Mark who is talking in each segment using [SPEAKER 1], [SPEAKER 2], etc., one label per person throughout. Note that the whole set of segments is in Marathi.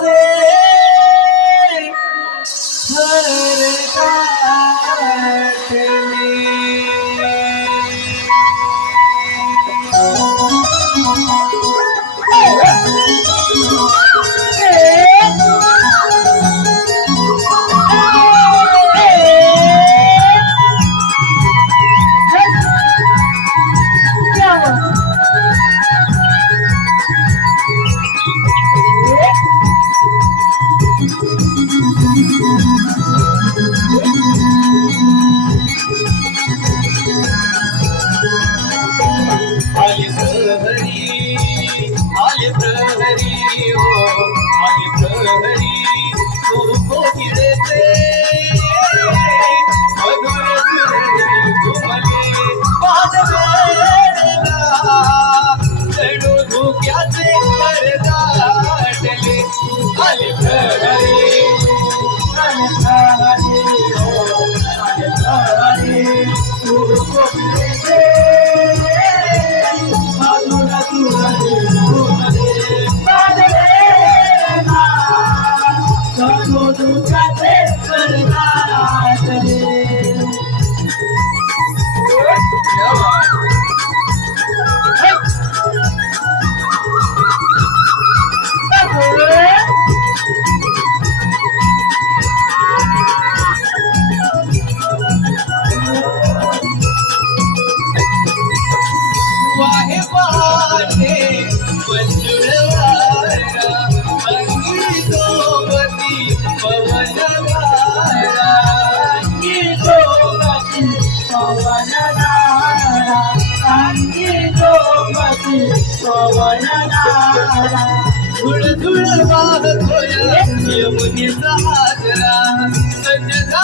[SPEAKER 1] say, it Krishna.
[SPEAKER 2] Merci. वनरा
[SPEAKER 1] धुळ धुळ वाहतोय यमुनीचा हाजरा सज्जता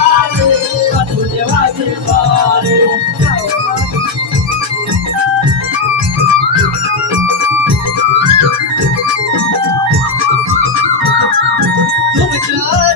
[SPEAKER 1] Vamos entrar.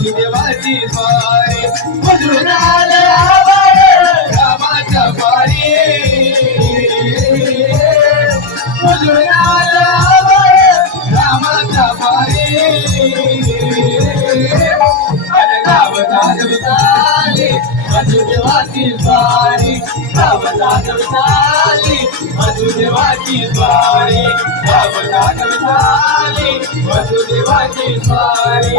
[SPEAKER 1] ही देवाची पाय मजुराला रामाच्या देवाची स्वारी सावधान झाली. मधुदेवाची स्वारी सावधान झाली. मधुदेवाची स्वारी